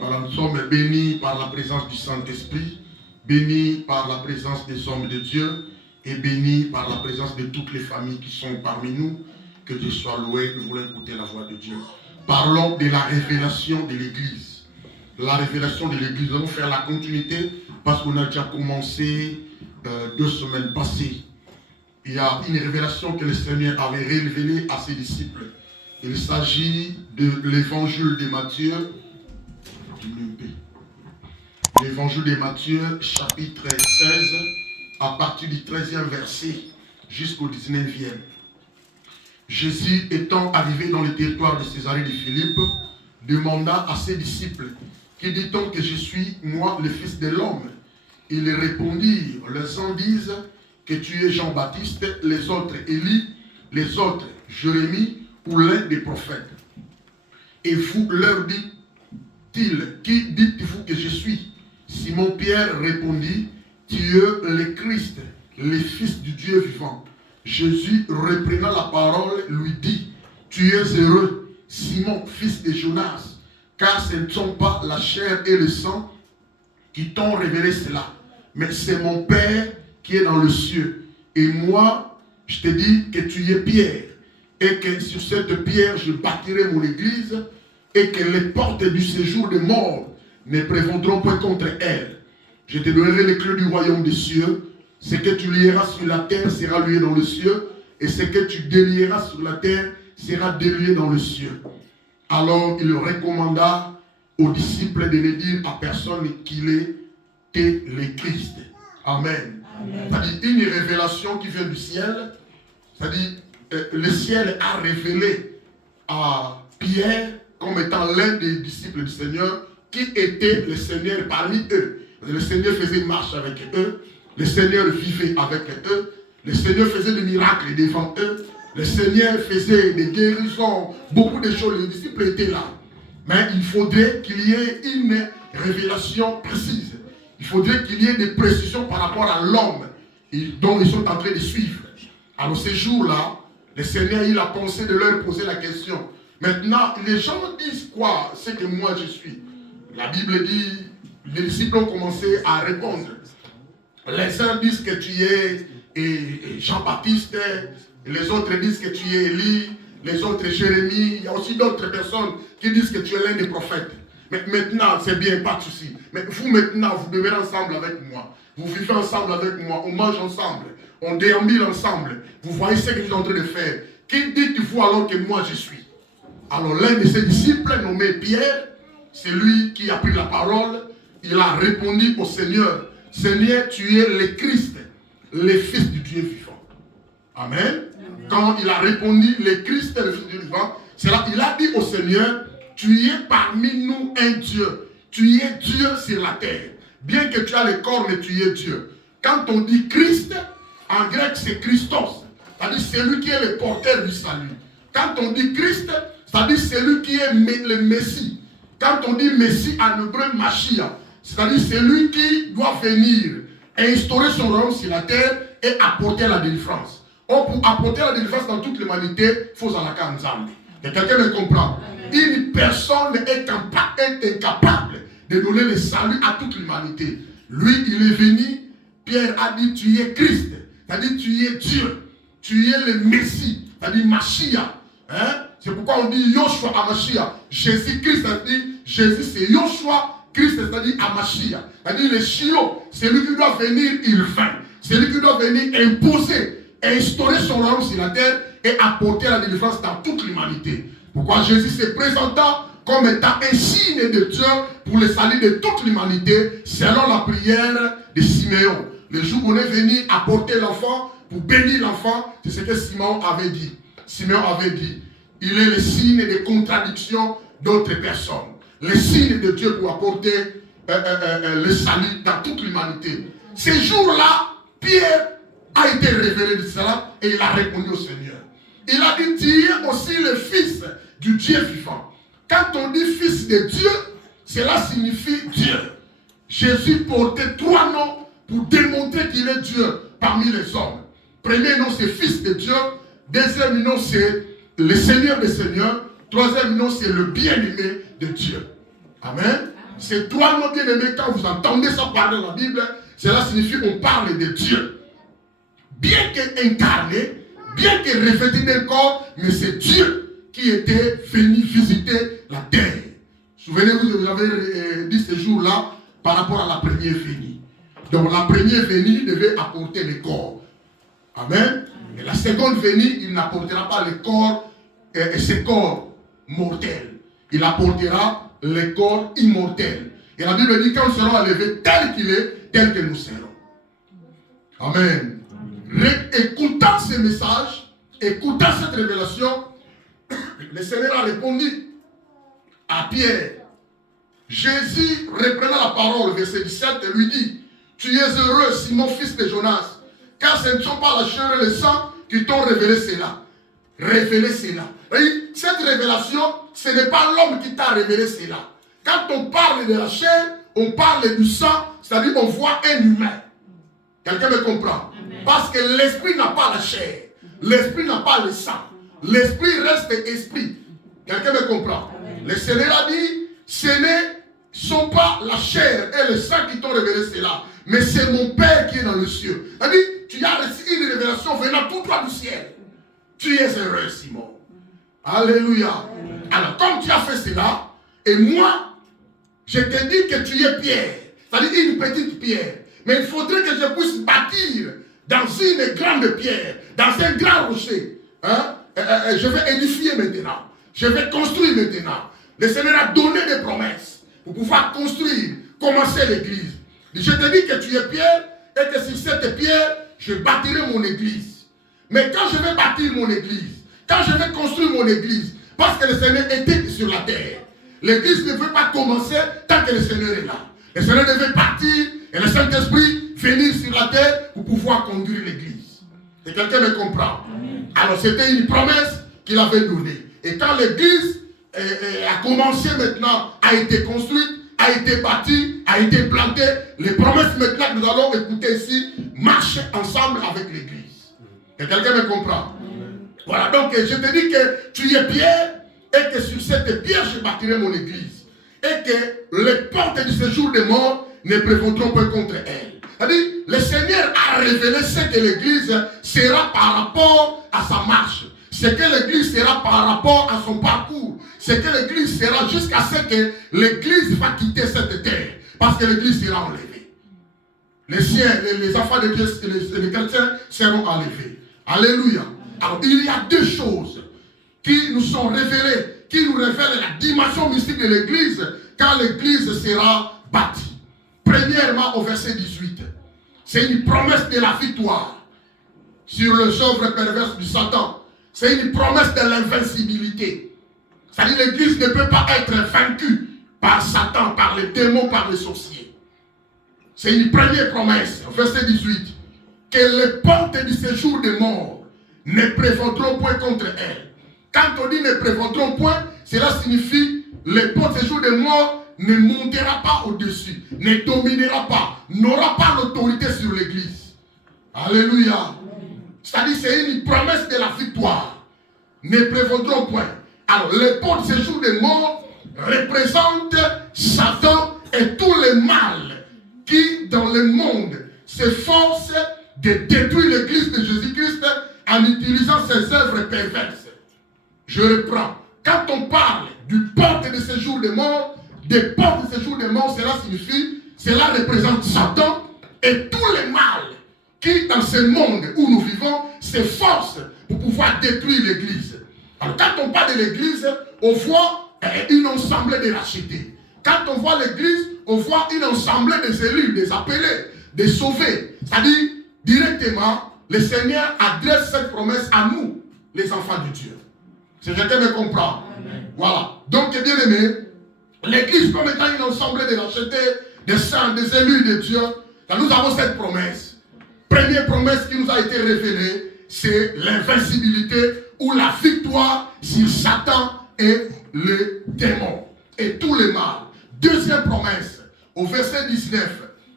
Voilà, nous sommes bénis par la présence du Saint-Esprit, bénis par la présence des hommes de Dieu et bénis par la présence de toutes les familles qui sont parmi nous. Que Dieu soit loué, nous voulons écouter la voix de Dieu. Parlons de la révélation de l'Église. La révélation de l'Église, nous allons faire la continuité parce qu'on a déjà commencé 2 semaines passées. Il y a une révélation que le Seigneur avait révélée à ses disciples. Il s'agit de l'évangile de Matthieu. L'évangile de Matthieu, chapitre 16, à partir du 13e verset jusqu'au 19e. Jésus, étant arrivé dans le territoire de Césarée de Philippe, demanda à ses disciples, qui dit-on que je suis, moi, le Fils de l'homme? Ils répondirent, les uns disent que tu es Jean-Baptiste, les autres Élie, les autres Jérémie ou l'un des prophètes. Et vous leur dit-il, qui dites-vous que je suis? Simon-Pierre répondit, tu es le Christ, le Fils du Dieu vivant. Jésus, reprenant la parole, lui dit, tu es heureux, Simon, fils de Jonas, car ce ne sont pas la chair et le sang qui t'ont révélé cela, mais c'est mon Père qui est dans le ciel. Et moi, je te dis que tu es Pierre, et que sur cette pierre, je bâtirai mon église, et que les portes du séjour des morts ne prévaudront point contre elle. Je te donnerai les clés du royaume des cieux. Ce que tu lieras sur la terre sera lié dans le ciel, et ce que tu délieras sur la terre sera délié dans le ciel. Alors il recommanda aux disciples de ne dire à personne qu'il était le Christ. Amen. C'est-à-dire une révélation qui vient du ciel. C'est-à-dire le ciel a révélé à Pierre comme étant l'un des disciples du Seigneur, qui était le Seigneur parmi eux. Le Seigneur faisait marche avec eux. Le Seigneur vivait avec eux. Le Seigneur faisait des miracles devant eux. Le Seigneur faisait des guérisons, beaucoup de choses. Les disciples étaient là. Mais il faudrait qu'il y ait une révélation précise. Il faudrait qu'il y ait des précisions par rapport à l'homme dont ils sont en train de suivre. Alors ces jours-là, le Seigneur a eu la pensée de leur poser la question. Maintenant, les gens disent quoi? C'est que moi je suis. La Bible dit, les disciples ont commencé à répondre. Les uns disent que tu es Jean-Baptiste, les autres disent que tu es Élie, les autres Jérémie. Il y a aussi d'autres personnes qui disent que tu es l'un des prophètes. Mais maintenant, c'est bien, pas de souci. Mais vous maintenant, vous demeurez ensemble avec moi. Vous vivez ensemble avec moi, on mange ensemble, on déambule ensemble. Vous voyez ce que je suis en train de faire. Qui dites-vous alors que moi je suis? Alors l'un de ses disciples, nommé Pierre, c'est lui qui a pris la parole. Il a répondu au Seigneur, Seigneur, tu es le Christ, le Fils du Dieu vivant. Amen. Quand il a répondu, le Christ, le Fils du Dieu vivant, c'est là il a dit au Seigneur, tu es parmi nous un Dieu. Tu es Dieu sur la terre. Bien que tu as le corps, mais tu es Dieu. Quand on dit Christ, en grec c'est Christos. C'est-à-dire celui qui est le porteur du salut. Quand on dit Christ, c'est-à-dire celui qui est le Messie. Quand on dit Messie en hébreu, Mashiach, c'est-à-dire celui qui doit venir instaurer son royaume sur la terre et apporter la délivrance. Or, pour apporter la délivrance dans toute l'humanité, il faut en la Kanzambi. Et quelqu'un me comprend. Une personne est incapable de donner le salut à toute l'humanité. Lui, il est venu, Pierre a dit, tu es Christ. C'est-à-dire, tu es Dieu. Tu es le Messie. C'est-à-dire, Mashiach. Hein? C'est pourquoi on dit Yoshua à Mashiach. Jésus-Christ, c'est-à-dire, Jésus c'est Yoshua, Christ, c'est-à-dire à Mashiach. C'est-à-dire, le Shio, celui qui doit venir, il vient. Celui qui doit venir imposer, instaurer son royaume sur la terre et apporter la délivrance dans toute l'humanité. Pourquoi Jésus se présentant comme étant un signe de Dieu pour le salut de toute l'humanité, selon la prière de Siméon. Le jour où on est venu apporter l'enfant, pour bénir l'enfant, c'est ce que Siméon avait dit. Siméon avait dit, il est le signe de contradiction d'autres personnes. Le signe de Dieu pour apporter le salut dans toute l'humanité. Ces jours-là, Pierre a été révélé de cela et il a répondu au Seigneur. Il a dit, tu es aussi le Fils du Dieu vivant. Quand on dit Fils de Dieu, cela signifie Dieu. Jésus portait 3 noms pour démontrer qu'il est Dieu parmi les hommes. Premier nom, c'est Fils de Dieu. Deuxième nom, c'est le Seigneur des Seigneurs. Troisième nom, c'est le bien-aimé de Dieu. Amen. Ces trois mots, bien aimés, quand vous entendez ça parler dans la Bible, cela signifie qu'on parle de Dieu. Bien qu'incarné, bien que revêtu d'un corps, mais c'est Dieu qui était venu visiter la terre. Souvenez-vous, vous avez dit ce jour-là par rapport à la première venue. Donc la première venue devait apporter le corps. Amen. Et la seconde venue, il n'apportera pas le corps, ce corps mortel. Il apportera le corps immortel. Et la Bible dit quand nous serons enlevés tel qu'il est, tel que nous serons. Amen. Écoutant ce message, écoutant cette révélation, le Seigneur a répondu à Pierre. Jésus, reprenant la parole, verset 17, lui dit, tu es heureux, Simon, fils de Jonas, car ce ne sont pas la chair et le sang qui t'ont révélé cela. Révélé cela. Et cette révélation, ce n'est pas l'homme qui t'a révélé cela. Quand on parle de la chair, on parle du sang, c'est-à-dire on voit un humain. Quelqu'un me comprend? Amen. Parce que l'esprit n'a pas la chair. L'esprit n'a pas le sang. L'esprit reste esprit. Quelqu'un me comprend? Amen. Le Seigneur a dit, ce ne sont pas la chair et le sang qui t'ont révélé cela, mais c'est mon Père qui est dans le ciel. Il a dit, tu as reçu une révélation venant tout droit du ciel. Tu es heureux, Simon. Alléluia. Amen. Alors, comme tu as fait cela, et moi, je te dis que tu es pierre, c'est-à-dire une petite pierre. Mais il faudrait que je puisse bâtir dans une grande pierre, dans un grand rocher. Hein? Je vais édifier maintenant. Je vais construire maintenant. Le Seigneur a donné des promesses pour pouvoir construire, commencer l'église. Je te dis que tu es pierre et que sur cette pierre, je bâtirai mon église. Mais quand je vais bâtir mon église, quand je vais construire mon église, parce que le Seigneur était sur la terre, l'église ne peut pas commencer tant que le Seigneur est là. Le Seigneur devait partir et le Saint-Esprit venir sur la terre pour pouvoir conduire l'église. Et quelqu'un me comprend? Alors c'était une promesse qu'il avait donnée. Et quand l'église a commencé maintenant, a été construite, a été bâtie, a été plantée, les promesses maintenant que nous allons écouter ici marchent ensemble avec l'église. Et quelqu'un me comprend? Voilà, donc je te dis que tu es pierre et que sur cette pierre je bâtirai mon église. Et que les portes du séjour des morts ne prévaudront pas contre elle. C'est-à-dire, le Seigneur a révélé ce que l'église sera par rapport à sa marche. Ce que l'église sera par rapport à son parcours. Ce que l'église sera jusqu'à ce que l'église va quitter cette terre. Parce que l'église sera enlevée. Les siens, les enfants de Dieu, les chrétiens seront enlevés. Alléluia. Alors, il y a deux choses qui nous sont révélées, qui nous révèlent la dimension mystique de l'église quand l'église sera bâtie. Premièrement, au verset 18, c'est une promesse de la victoire sur les œuvres perverses du Satan. C'est une promesse de l'invincibilité. C'est-à-dire que l'église ne peut pas être vaincue par Satan, par les démons, par les sorciers. C'est une première promesse, verset 18, que les portes du séjour des morts ne prévaudront point contre elle. Quand on dit ne prévaudront point, cela signifie les portes du séjour des morts ne montera pas au-dessus, ne dominera pas, n'aura pas l'autorité sur l'église. Alléluia. C'est-à-dire c'est une promesse de la victoire. Ne prévaudront point. Alors les portes de séjour des morts représentent Satan et tout le mal qui dans le monde s'efforce de détruire l'église de Jésus-Christ en utilisant ses œuvres perverses. Je reprends. Quand on parle du porte de séjour des morts, des portes de séjour des morts, cela représente Satan et tout le mal qui dans ce monde où nous vivons s'efforce pour pouvoir détruire l'église. Alors quand on parle de l'église, on voit une assemblée de rachetés. Quand on voit l'église, on voit une assemblée des élus, des appelés, des sauvés. C'est-à-dire, directement, le Seigneur adresse cette promesse à nous, les enfants de Dieu. Si quelqu'un me comprend. Amen. Voilà. Donc, bien aimé, l'église comme étant une assemblée de rachetés, des saints, des élus de Dieu, quand nous avons cette promesse. Première promesse qui nous a été révélée, c'est l'invincibilité ou la victoire sur Satan et les démons et tout le mal. Deuxième promesse, au verset 19.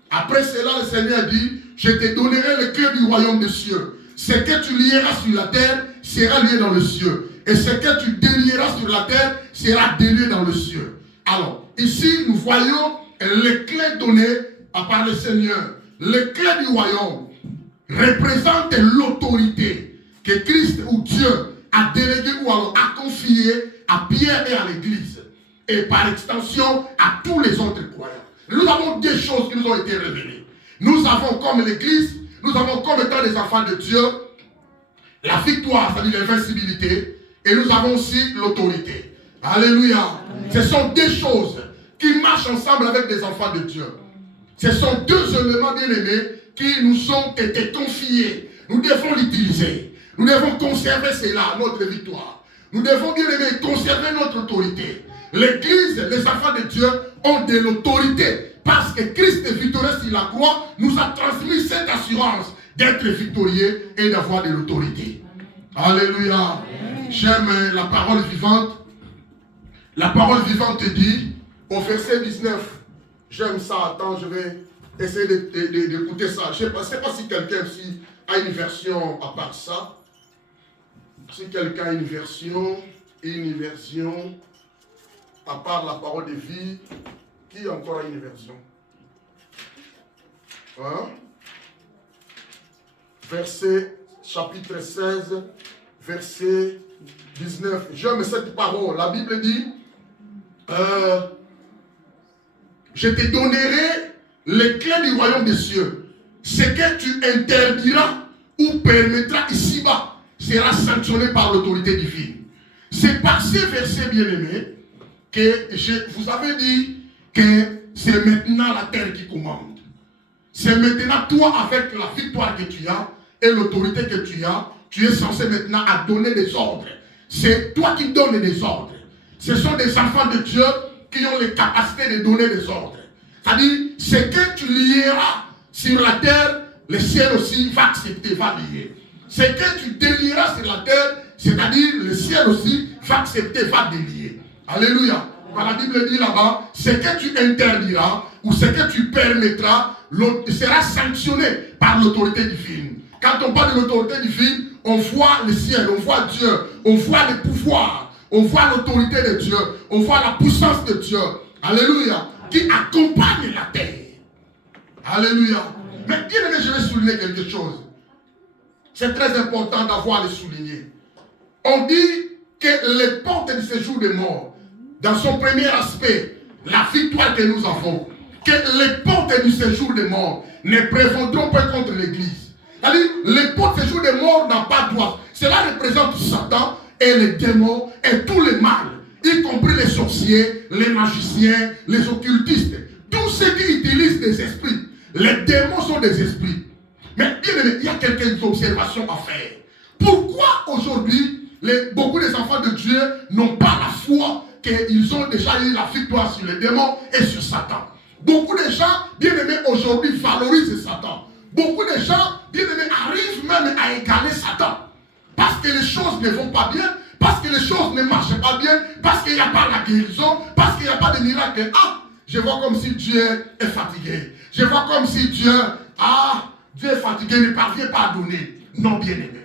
Après cela, le Seigneur dit, je te donnerai le cœur du royaume des cieux. Ce que tu lieras sur la terre sera lié dans le ciel. Et ce que tu délieras sur la terre sera délié dans le ciel. Alors, ici, nous voyons les clés données par le Seigneur. Les clés du royaume représentent l'autorité que Christ ou Dieu a déléguée ou alors a confiée à Pierre et à l'Église. Et par extension, à tous les autres croyants. Nous avons des choses qui nous ont été révélées. Nous avons comme l'Église, nous avons comme étant des enfants de Dieu, la victoire, c'est-à-dire l'invincibilité, et nous avons aussi l'autorité. Alléluia. Amen. Ce sont des choses qui marchent ensemble avec des enfants de Dieu. Ce sont deux éléments bien-aimés qui nous ont été confiés. Nous devons l'utiliser. Nous devons conserver cela, notre victoire. Nous devons bien-aimés conserver notre autorité. L'Église, les enfants de Dieu ont de l'autorité. Parce que Christ est victorieux sur la croix, nous a transmis cette assurance d'être victorieux et d'avoir de l'autorité. Alléluia. J'aime la parole vivante. La parole vivante dit, au verset 19, j'aime ça, attends, je vais essayer d'écouter ça. Je ne sais pas si quelqu'un ici a une version à part ça. Si quelqu'un a une version à part la parole de vie, qui encore a une version? Hein? Verset, chapitre 16, verset 19. J'aime cette parole. La Bible dit, je te donnerai les clés du royaume des cieux. Ce que tu interdiras ou permettras ici-bas sera sanctionné par l'autorité divine. C'est par ces versets bien-aimés que je vous avais dit que c'est maintenant la terre qui commande. C'est maintenant toi avec la victoire que tu as et l'autorité que tu as, tu es censé maintenant à donner des ordres. C'est toi qui donnes des ordres. Ce sont des enfants de Dieu qui ont les capacités de donner des ordres. C'est-à-dire, ce que tu lieras sur la terre, le ciel aussi va accepter, va lier. Ce que tu délieras sur la terre, c'est-à-dire le ciel aussi va accepter, va délier. Alléluia. Quand la Bible dit là-bas, ce que tu interdiras ou ce que tu permettras sera sanctionné par l'autorité divine. Quand on parle de l'autorité divine, on voit le ciel, on voit Dieu, on voit le pouvoir, on voit l'autorité de Dieu, on voit la puissance de Dieu. Alléluia. Qui accompagne la terre. Alléluia. Mais bien aimé, je vais souligner quelque chose. C'est très important d'avoir le souligner. On dit que les portes du séjour des morts, dans son premier aspect, la victoire que nous avons, que les portes du séjour des morts ne prévaudront pas contre l'Église. C'est-à-dire, les portes du séjour des morts n'ont pas droit. Cela représente Satan et les démons et tout le mal, y compris les sorciers, les magiciens, les occultistes, tous ceux qui utilisent des esprits. Les démons sont des esprits. Mais bien aimé, il y a quelques observations à faire. Pourquoi aujourd'hui, beaucoup des enfants de Dieu n'ont pas la foi qu'ils ont déjà eu la victoire sur les démons et sur Satan? Beaucoup de gens, bien aimés, aujourd'hui valorisent Satan. Beaucoup de gens, bien aimés, arrivent même à égaler Satan. Parce que les choses ne vont pas bien, parce que les choses ne marchent pas bien, parce qu'il n'y a pas la guérison, parce qu'il n'y a pas de miracle. Ah, je vois comme si Dieu est fatigué. Je vois comme si Dieu est fatigué, ne parvient pas à donner. Non, bien aimé.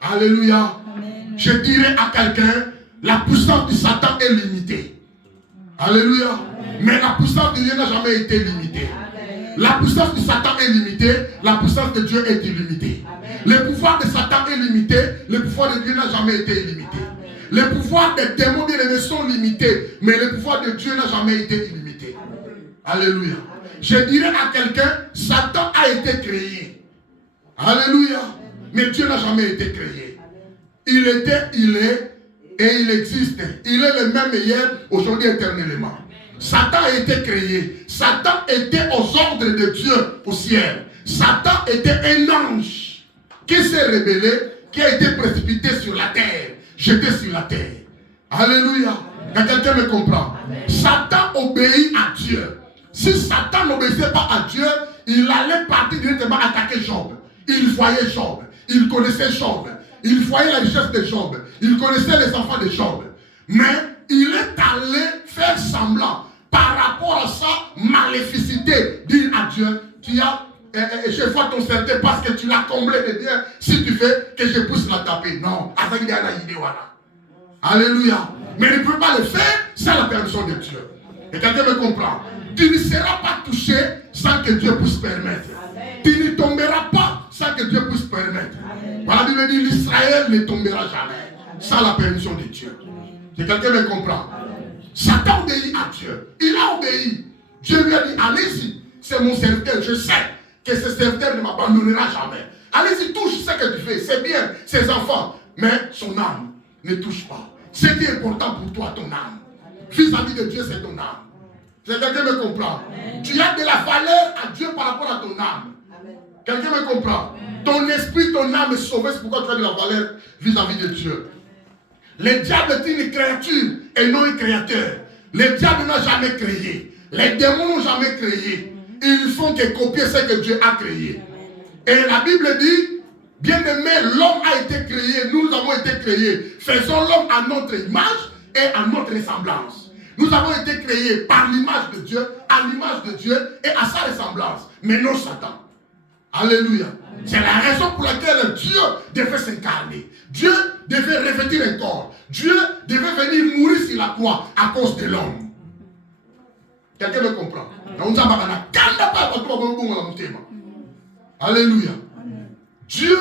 Alléluia. Amen. Je dirais à quelqu'un, la puissance de Satan est limitée. Alléluia. Amen. Mais la puissance de Dieu n'a jamais été limitée. Amen. La puissance de Satan est limitée, la puissance de Dieu est illimitée. Amen. Le pouvoir de Satan est limité, le pouvoir de Dieu n'a jamais été illimité. Amen. Les pouvoirs des démons bien-aimés sont limités, mais le pouvoir de Dieu n'a jamais été illimité. Amen. Alléluia. Amen. Je dirais à quelqu'un, Satan a été créé. Alléluia. Amen. Mais Dieu n'a jamais été créé. Il était, il est, et il existe. Il est le même hier, aujourd'hui, éternellement. Satan a été créé. Satan était aux ordres de Dieu au ciel. Satan était un ange qui s'est rebellé, qui a été précipité sur la terre, jeté sur la terre. Alléluia. Quand quelqu'un me comprend. Amen. Satan obéit à Dieu. Si Satan n'obéissait pas à Dieu, il allait partir directement attaquer Job. Il voyait Job. Il connaissait Job. Il voyait la richesse de Job. Il connaissait les enfants de Job. Mais il est allé faire semblant par rapport à sa maléficité. Dire à Dieu, je vois ton certain parce que tu l'as comblé de bien. Si tu fais que je puisse la taper. Non. Alléluia. Mais il ne peut pas le faire sans la permission de Dieu. Et quelqu'un me comprend. Tu ne seras pas touché sans que Dieu puisse permettre. Tu ne tomberas pas sans que Dieu puisse permettre. Voilà, la Bible dit l'Israël ne tombera jamais sans la permission de Dieu. Et quelqu'un me comprend. Satan obéit à Dieu. Il a obéi. Dieu lui a dit, allez-y, c'est mon serviteur. Je sais que ce serviteur ne m'abandonnera jamais. Allez-y, touche ce que tu fais. C'est bien, ses enfants. Mais son âme ne touche pas. Ce qui est important pour toi, ton âme. Vis-à-vis de Dieu, c'est ton âme. Quelqu'un me comprend. Amen. Tu as de la valeur à Dieu par rapport à ton âme. Quelqu'un me comprend. Ton esprit, ton âme est sauvée. C'est pourquoi tu as de la valeur vis-à-vis de Dieu. Le diable est une créature et non un créateur. Le diable n'a jamais créé. Les démons n'ont jamais créé. Ils font que copier ce que Dieu a créé. Et la Bible dit, bien aimé, l'homme a été créé. Nous avons été créés. Faisons l'homme à notre image et à notre ressemblance. Nous avons été créés par l'image de Dieu, à l'image de Dieu et à sa ressemblance. Mais non Satan. Alléluia. C'est la raison pour laquelle Dieu devait s'incarner. Dieu devait revêtir un corps. Dieu devait venir mourir sur la croix à cause de l'homme. Quelqu'un me comprend? Alléluia. Dieu,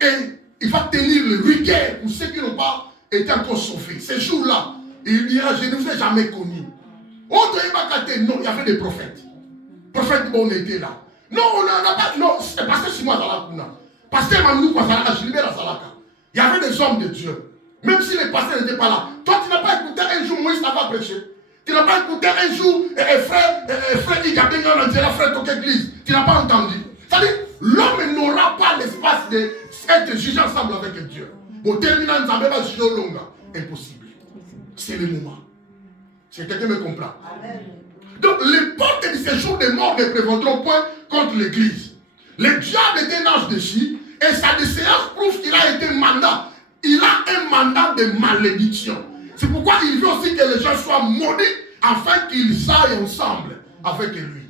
et il va tenir le rigueur pour ceux qui n'ont pas été encore sauvés. Ces jours-là, il dira, je ne vous ai jamais connu. Non, il y avait des prophètes. Prophètes, on était là. Non, on n'a pas. Non, c'est parce que c'est moi dans la Kuna. Parce que il y avait des hommes de Dieu. Même si les pasteurs n'étaient pas là. Toi, tu n'as pas écouté un jour Moïse n'avait prêché. Tu n'as pas écouté un jour frère Igabenga dans la frère Toke Église. Tu n'as pas entendu. C'est-à-dire, l'homme n'aura pas l'espace d'être jugé ensemble avec Dieu. Au terminant, nous n'avons pas jugé au long. Impossible. C'est le moment. Si quelqu'un me comprend. Amen. Donc, les portes du séjour des morts ne prévaudront point contre l'église. Le diable est un ange déchu et sa déchéance prouve qu'il a été mandat. Il a un mandat de malédiction. C'est pourquoi il veut aussi que les gens soient maudits afin qu'ils aillent ensemble avec lui.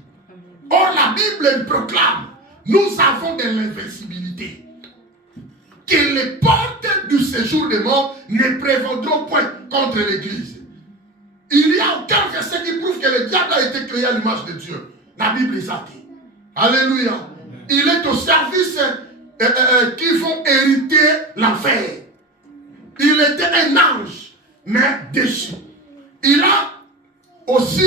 Or, la Bible proclame, nous avons de l'invincibilité. Que les portes du séjour des morts ne prévaudront point contre l'église. Il n'y a aucun verset qui prouve que le diable a été créé à l'image de Dieu. La Bible est athée. Alléluia. Il est au service qui vont hériter l'enfer. Il était un ange, mais déchu. Il a aussi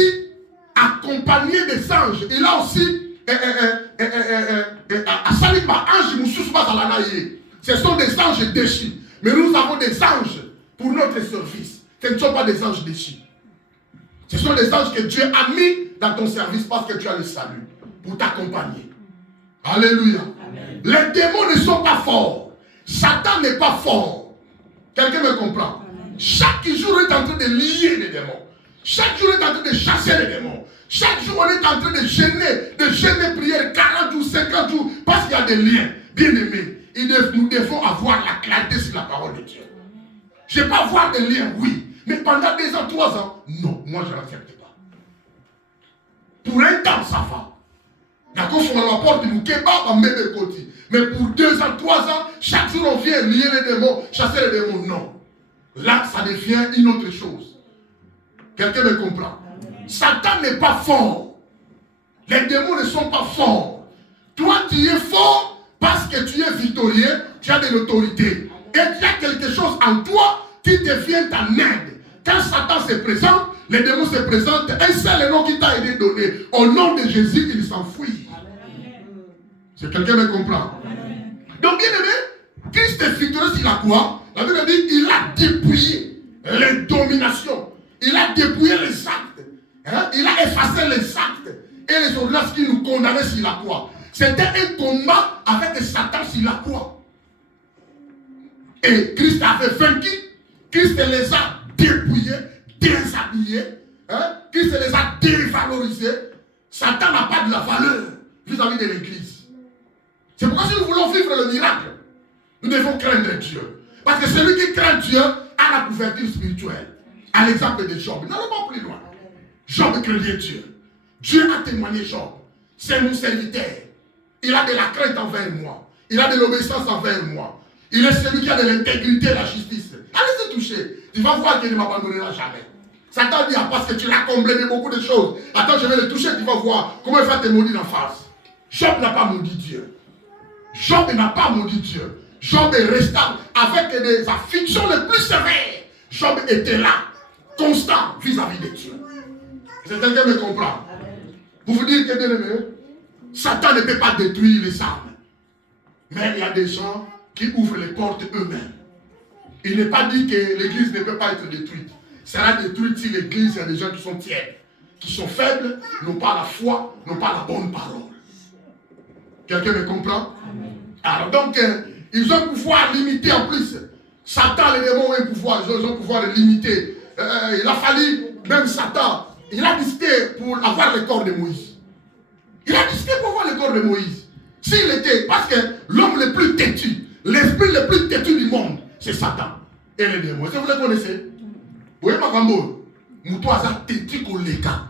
accompagné des anges. Il a aussi ce sont des anges déchus. Mais nous avons des anges pour notre service. Ce ne sont pas des anges déchus. Ce sont des anges que Dieu a mis dans ton service parce que tu as le salut pour t'accompagner. Alléluia. Amen. Les démons ne sont pas forts. Satan n'est pas fort. Quelqu'un me comprend? Amen. Chaque jour, on est en train de lier les démons. Chaque jour, on est en train de chasser les démons. Chaque jour, on est en train de gêner prière 40 jours, 50 jours, parce qu'il y a des liens. Bien aimés, nous devons avoir la clarté sur la parole de Dieu. Je vais pas avoir des liens, oui. Mais pendant 2 ans, 3 ans, non, moi je n'accepte pas. Pour un temps, ça va. D'accord, sur la porte du kebab en même côté. Mais pour 2 ans, 3 ans, chaque jour on vient lier les démons, chasser les démons. Non. Là, ça devient une autre chose. Quelqu'un me comprend? Satan n'est pas fort. Les démons ne sont pas forts. Toi, tu es fort parce que tu es victorieux, tu as de l'autorité. Et tu as quelque chose en toi qui devient ta aide. Quand Satan se présente, les démons se présentent, un seul nom qui t'a été donné. Au nom de Jésus, il s'enfuit. Si quelqu'un me comprend. Amen. Donc, bien aimé, Christ est victorieux sur la croix. La Bible dit il a dépouillé les dominations. Il a dépouillé les actes. Hein? Il a effacé les actes et les ordonnances qui nous condamnaient sur la croix. C'était un combat avec Satan sur la croix. Et Christ avait vaincu. Christ les a dépouillés, déshabillés. Hein? Christ les a dévalorisés. Satan n'a pas de la valeur vis-à-vis de l'Église. C'est pourquoi si nous voulons vivre le miracle, nous devons craindre Dieu. Parce que celui qui craint Dieu a la couverture spirituelle. À l'exemple de Job. N'allons pas plus loin. Job craignait Dieu. Dieu a témoigné Job. C'est mon serviteur. Il a de la crainte envers moi. Il a de l'obéissance envers moi. Il est celui qui a de l'intégrité et la justice. Allez te toucher. Tu vas voir qu'il ne m'abandonnera jamais. Satan dit, parce que tu l'as comblé de beaucoup de choses. Attends, je vais le toucher, tu vas voir comment il va te maudire en face. Job n'a pas maudit Dieu. Job n'a pas maudit Dieu. Job est resté avec des afflictions les plus sévères. Job était là, constant vis-à-vis de Dieu. C'est quelqu'un me comprend. Pour vous dire que, bien aimé, Satan ne peut pas détruire les âmes. Mais il y a des gens qui ouvrent les portes eux-mêmes. Il n'est pas dit que l'église ne peut pas être détruite. Sera détruite si l'église, il y a des gens qui sont tièdes, qui sont faibles, n'ont pas la foi, n'ont pas la bonne parole. Quelqu'un me comprend? Alors donc, ils ont un pouvoir limité en plus. Satan, les démons ont un pouvoir, ils ont un pouvoir limité. Il a fallu, même Satan, il a décidé pour avoir le corps de Moïse. Il a décidé pour avoir le corps de Moïse. S'il était, parce que l'homme le plus têtu, l'esprit le plus têtu du monde, c'est Satan et les démons. Est-ce que vous les connaissez? Vous voyez ma femme, Moutoua ça têtu qu'on les cas.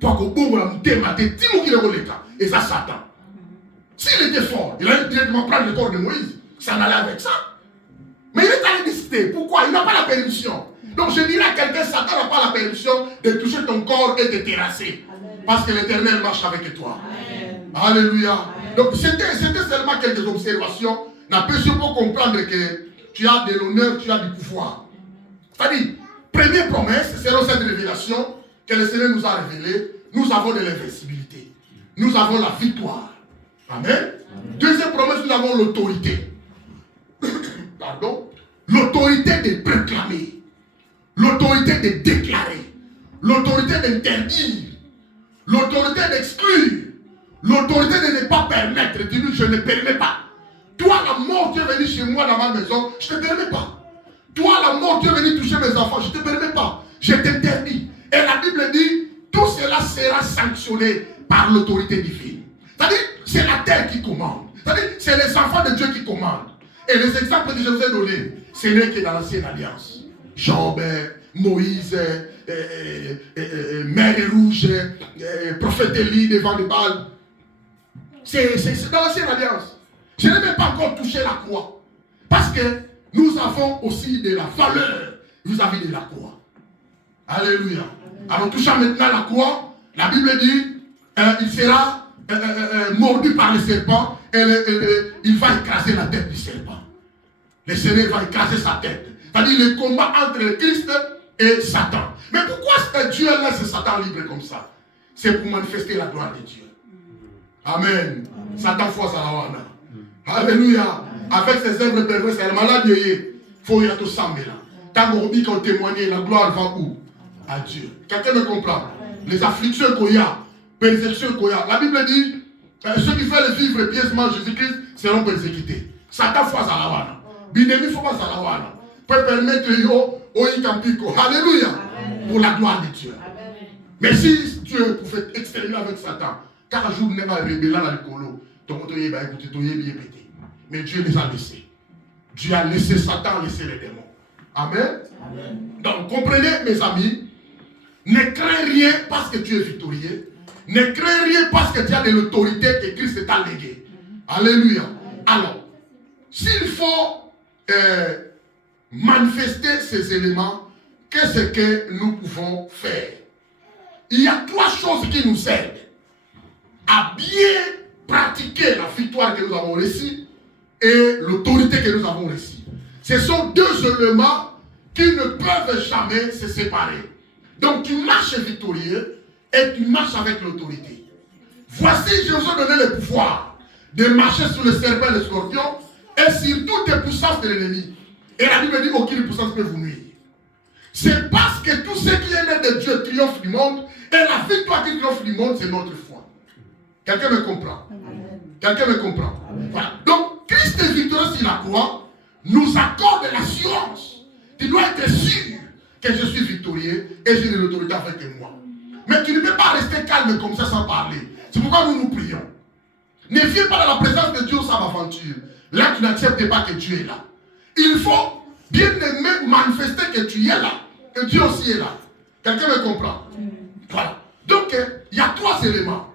Toi qu'on bon la mouté têtu qui les cas. Et ça Satan. S'il était fort, il allait directement prendre le corps de Moïse. Ça n'allait avec ça. Mais il est allé décider. Pourquoi? Il n'a pas la permission. Donc je dirais à quelqu'un, Satan n'a pas la permission de toucher ton corps et de te terrasser. Parce que l'Éternel marche avec toi. Amen. Alléluia. Amen. Donc c'était seulement quelques observations. N'empêche pour comprendre que tu as de l'honneur, tu as du pouvoir. C'est-à-dire, première promesse, c'est dans cette révélation que le Seigneur nous a révélée. Nous avons de l'invincibilité. Nous avons la victoire. Amen. Amen. Deuxième promesse, nous avons l'autorité. Pardon. L'autorité de proclamer. L'autorité de déclarer. L'autorité d'interdire. L'autorité d'exclure. L'autorité de ne pas permettre. Dis-lui, je ne permets pas. Toi, la mort, tu es venu chez moi dans ma maison, je ne te permets pas. Toi, la mort, tu es venu toucher mes enfants, je ne te permets pas. Je t'interdis. Et la Bible dit, tout cela sera sanctionné par l'autorité divine. C'est-à-dire, c'est la terre qui commande. C'est-à-dire, c'est les enfants de Dieu qui commandent. Et les exemples que je vous ai donnés, ce n'est que dans l'ancienne alliance. Job, Moïse, Mer Rouge, prophète Élie devant les balles. C'est dans l'ancienne alliance. Je n'ai même pas encore touché la croix. Parce que nous avons aussi de la valeur vis-à-vis de la croix. Alléluia. Alors touchant maintenant la croix, la Bible dit, il sera mordu par le serpent et il va écraser la tête du serpent. Le Seigneur va écraser sa tête. C'est-à-dire le combat entre le Christ et Satan. Mais pourquoi Dieu laisse Satan libre comme ça? C'est pour manifester la gloire de Dieu. Amen. Satan force à la wana. Alléluia. Avec ses œuvres perverses, elle est malade. Il faut y être ensemble là. Tant qu'on dit qu'on témoigne, la gloire va où? À Dieu. Quelqu'un me comprend? Les afflictions qu'il y a, persécutions qu'il y a. La Bible dit, ceux qui veulent vivre pieusement Jésus-Christ seront persécutés. Satan force à la wana. Binemi force à la wana. Peut permettre au Ikampiko. Alléluia. Pour la gloire de Dieu. Mais si Dieu pouvait exterminer avec Satan, car un jour n'est pas rébellion dans le colo, mais Dieu les a laissés. Dieu a laissé Satan, laissé les démons. Amen. Amen. Donc comprenez mes amis, ne crains rien parce que tu es victorieux. Ne crains rien parce que tu as de l'autorité que Christ t'a léguée. Alléluia. Alors, s'il faut manifester ces éléments, qu'est-ce que nous pouvons faire? Il y a trois choses qui nous aident à bien pratiquer la victoire que nous avons reçue et l'autorité que nous avons reçue. Ce sont deux éléments qui ne peuvent jamais se séparer. Donc tu marches victorieux et tu marches avec l'autorité. Voici, je vous ai donné le pouvoir de marcher sur le serpent et le scorpion et sur toutes les puissances de l'ennemi. Et la Bible dit aucune puissance ne peut vous nuire. C'est parce que tout ce qui est né de Dieu triomphe du monde et la victoire qui triomphe du monde, c'est notre foi. Quelqu'un me comprend? Quelqu'un me comprend? Voilà. Donc, Christ est victorieux sur la croix, nous accorde l'assurance. Tu dois être sûr que je suis victorieux et j'ai de l'autorité avec moi. Mais tu ne peux pas rester calme comme ça sans parler. C'est pourquoi nous nous prions. Ne viens pas dans la présence de Dieu sans aventure. Là, tu n'acceptes pas que Dieu est là. Il faut bien aimer manifester que tu es là, que Dieu aussi est là. Quelqu'un me comprend? Voilà. Donc, il y a trois éléments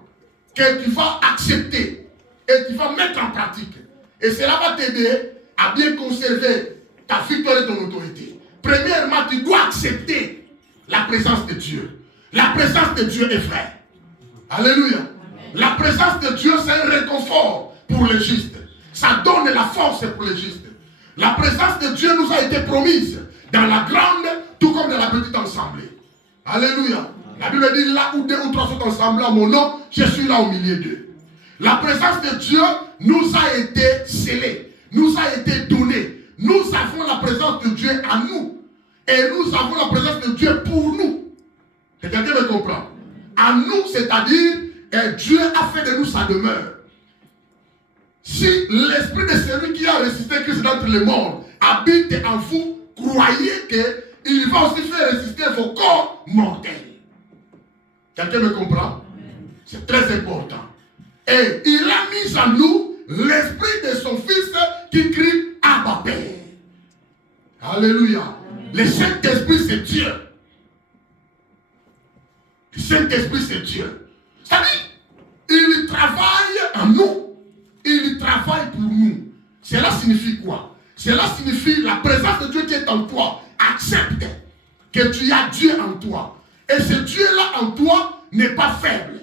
que tu vas accepter et tu vas mettre en pratique. Et cela va t'aider à bien conserver ta victoire et ton autorité. premièrement, tu dois accepter la présence de Dieu. La présence de Dieu est vraie. Alléluia. La présence de Dieu, c'est un réconfort pour les justes. Ça donne la force pour les justes. La présence de Dieu nous a été promise dans la grande, tout comme dans la petite assemblée. Alléluia. La Bible dit, là où 2 ou 3 sont ensemble à mon nom, je suis là au milieu d'eux. La présence de Dieu nous a été scellée, nous a été donnée. Nous avons la présence de Dieu à nous. Et nous avons la présence de Dieu pour nous. Quelqu'un me comprend? À nous, c'est-à-dire, Dieu a fait de nous sa demeure. Si l'esprit de celui qui a ressuscité Christ d'entre les morts habite en vous, croyez qu'il va aussi faire résister vos corps mortels. Quelqu'un me comprend? C'est très important. Et il a mis en nous l'esprit de son fils qui crie Abba Père. Alléluia. Le Saint-Esprit, c'est Dieu. Le Saint-Esprit, c'est Dieu. C'est-à-dire, il travaille en nous. Il travaille pour nous. Cela signifie quoi? Cela signifie la présence de Dieu qui est en toi. Accepte que tu as Dieu en toi. Et ce Dieu-là en toi n'est pas faible.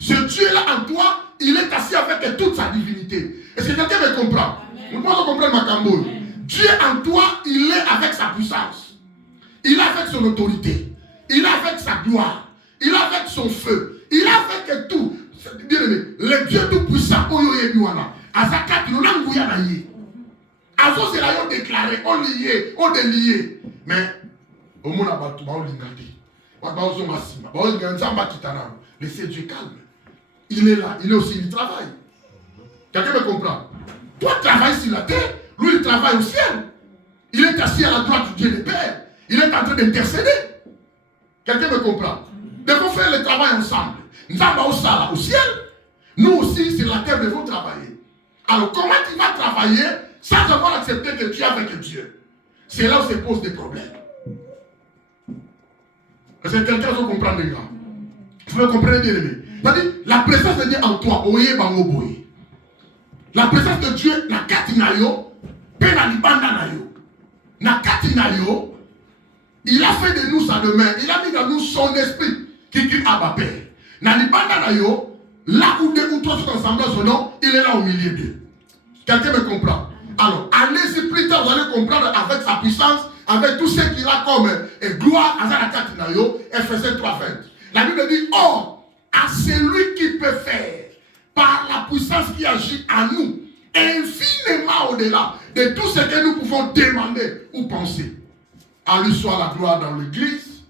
Ce Dieu-là en toi, il est assis avec toute sa divinité. Est-ce que quelqu'un me comprend? Nous pouvons comprendre ma camboule. Dieu en toi, il est avec sa puissance. Il est avec son autorité. Il est avec sa gloire. Il est avec son feu. Il est avec tout. Bien aimé, le Dieu tout-puissant, Azaka, tu n'as pas dit. Azo, c'est là où déclaré, on lié, on délié. Mais, au monde, on laissez Dieu calme. Il est là, il est aussi, il travaille. Quelqu'un me comprend? Toi, tu travailles sur la terre, lui, il travaille au ciel. Il est assis à la droite du Dieu des Pères. Il est en train d'intercéder. Quelqu'un me comprend? Nous devons faire le travail ensemble. Nous allons au ciel. Nous aussi, sur la terre, nous devons travailler. Alors, comment tu vas travailler sans avoir accepté que tu es avec Dieu? C'est là où se posent des problèmes. Est-ce que quelqu'un veut comprendre les gars? Vous me comprenez bien, aimé? C'est-à-dire, la présence de Dieu en toi, oye bango boye. La présence de Dieu, na kati na yo, pe na libanda na yo. Na kati na yo, il a fait de nous sa demeure. Il a mis dans nous son esprit qui crie Abba Père. Na libanda na yo, là où 2 ou 3 sont ensemble à son nom, il est là au milieu d'eux. Quelqu'un me comprend? Alors, allez-y plus tard, vous allez comprendre avec sa puissance, avec tout ce qu'il a comme gloire à la kati na yo, Ephésiens 3:20. La Bible dit, or, à celui qui peut faire, par la puissance qui agit en nous, infiniment au-delà de tout ce que nous pouvons demander ou penser. À lui soit la gloire dans l'Église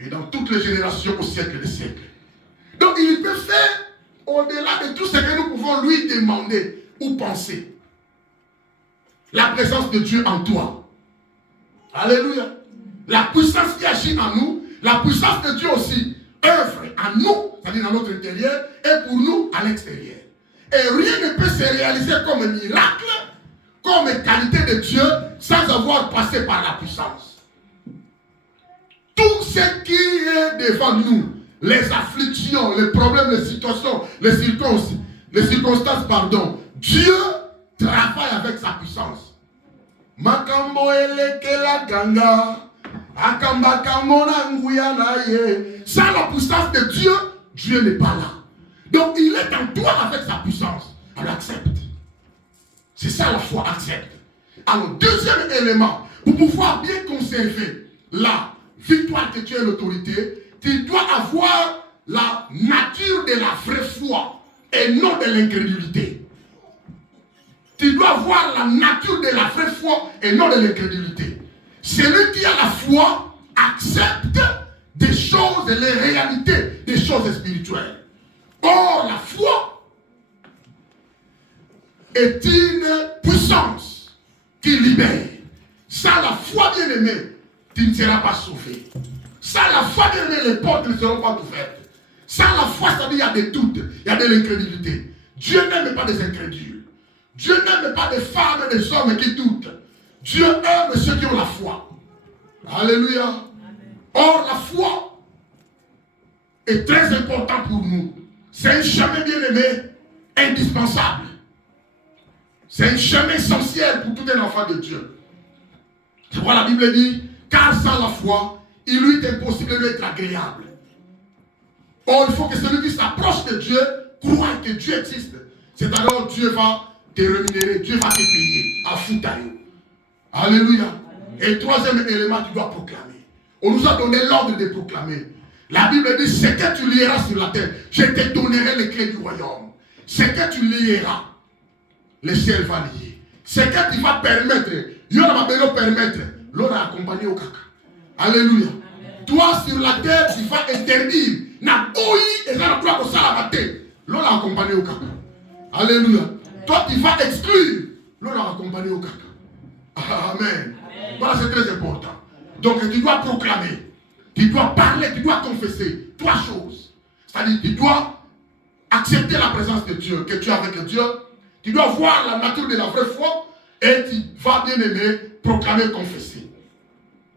et dans toutes les générations au siècle des siècles. Donc il peut faire au-delà de tout ce que nous pouvons lui demander ou penser. La présence de Dieu en toi. Alléluia. La puissance qui agit en nous, la puissance de Dieu aussi œuvre en nous, c'est-à-dire dans notre intérieur, et pour nous à l'extérieur. Et rien ne peut se réaliser comme un miracle, comme une qualité de Dieu, sans avoir passé par la puissance. Tout ce qui est devant nous, les afflictions, les problèmes, les situations, les circonstances, Dieu travaille avec sa puissance. Makambo eleke la ganga. Sans la puissance de Dieu, Dieu n'est pas là. Donc il est en toi avec sa puissance. Alors accepte. C'est ça la foi, accepte. Alors deuxième élément, pour pouvoir bien conserver la victoire que tu as l'autorité, tu dois avoir la nature de la vraie foi et non de l'incrédulité. Tu dois avoir la nature de la vraie foi et non de l'incrédulité. Celui qui a la foi accepte des choses, les réalités des choses spirituelles. Or, la foi est une puissance qui libère. Sans la foi, bien-aimé, tu ne seras pas sauvé. Sans la foi, bien-aimé, les portes ne seront pas ouvertes. Sans la foi, c'est-à-dire il y a des doutes, il y a de l'incrédulité. Dieu n'aime pas des incrédules. Dieu n'aime pas des femmes et des hommes qui doutent. Dieu aime ceux qui ont la foi. Alléluia. Amen. Or, la foi est très importante pour nous. C'est un chemin bien-aimé, indispensable. C'est un chemin essentiel pour tout un enfant de Dieu. C'est pourquoi la Bible dit, car sans la foi, il lui est impossible de lui être agréable. Or, il faut que celui qui s'approche de Dieu croit que Dieu existe. C'est alors Dieu va te rémunérer, Dieu va te payer à Foutayo. Alléluia. Et troisième élément, tu dois proclamer. On nous a donné l'ordre de proclamer. La Bible dit, ce que tu lieras sur la terre, je te donnerai les clés du royaume. Ce que tu lieras, le ciel va lier. Ce que tu vas permettre, il y aura besoin de permettre, l'on a accompagné au caca. Alléluia. Toi sur la terre, tu vas interdire. Na boyi et ça ne doit pas ça la l'on a accompagné au caca. Alléluia. Toi tu vas exclure, l'on a accompagné au caca. Amen. Voilà, c'est très important. Donc tu dois proclamer, tu dois parler, tu dois confesser trois choses. C'est-à-dire tu dois accepter la présence de Dieu, que tu es avec Dieu. Tu dois voir la nature de la vraie foi et tu vas bien aimer proclamer, confesser.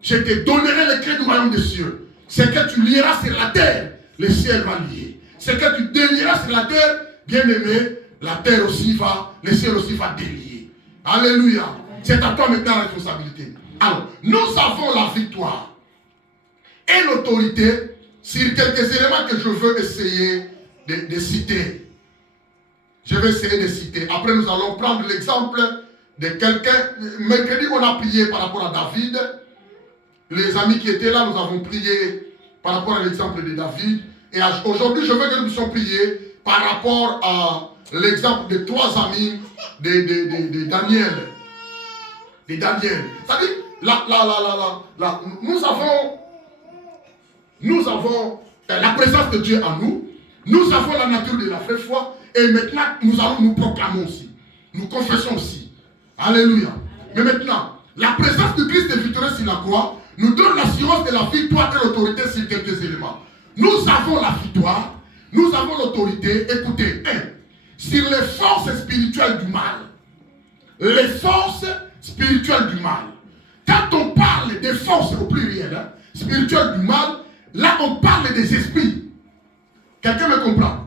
Je te donnerai les clés du royaume des cieux. Ce que tu lieras sur la terre, le ciel va lier. Ce que tu délieras sur la terre, bien aimé, la terre aussi va, le ciel aussi va délier. Alléluia. C'est à toi maintenant la responsabilité. Alors, nous avons la victoire et l'autorité sur quelques éléments que je veux essayer de citer. Je vais essayer de citer. Après, nous allons prendre l'exemple de quelqu'un. Mercredi, on a prié par rapport à David. Les amis qui étaient là, nous avons prié par rapport à l'exemple de David. Et aujourd'hui, je veux que nous puissions prier par rapport à l'exemple de trois amis de Daniel. De Daniel. C'est-à-dire, nous avons la présence de Dieu en nous. Nous avons la nature de la vraie foi. Et maintenant, nous allons nous proclamer aussi. Nous confessons aussi. Alléluia. Mais maintenant, la présence de Christ est victorieuse sur la croix nous donne l'assurance de la victoire et l'autorité sur quelques éléments. Nous avons la victoire, nous avons l'autorité, écoutez, sur les forces spirituelles du mal. Les forces spirituelles du mal. Quand on parle des forces au pluriel, spirituelles du mal, là on parle des esprits. Quelqu'un me comprend?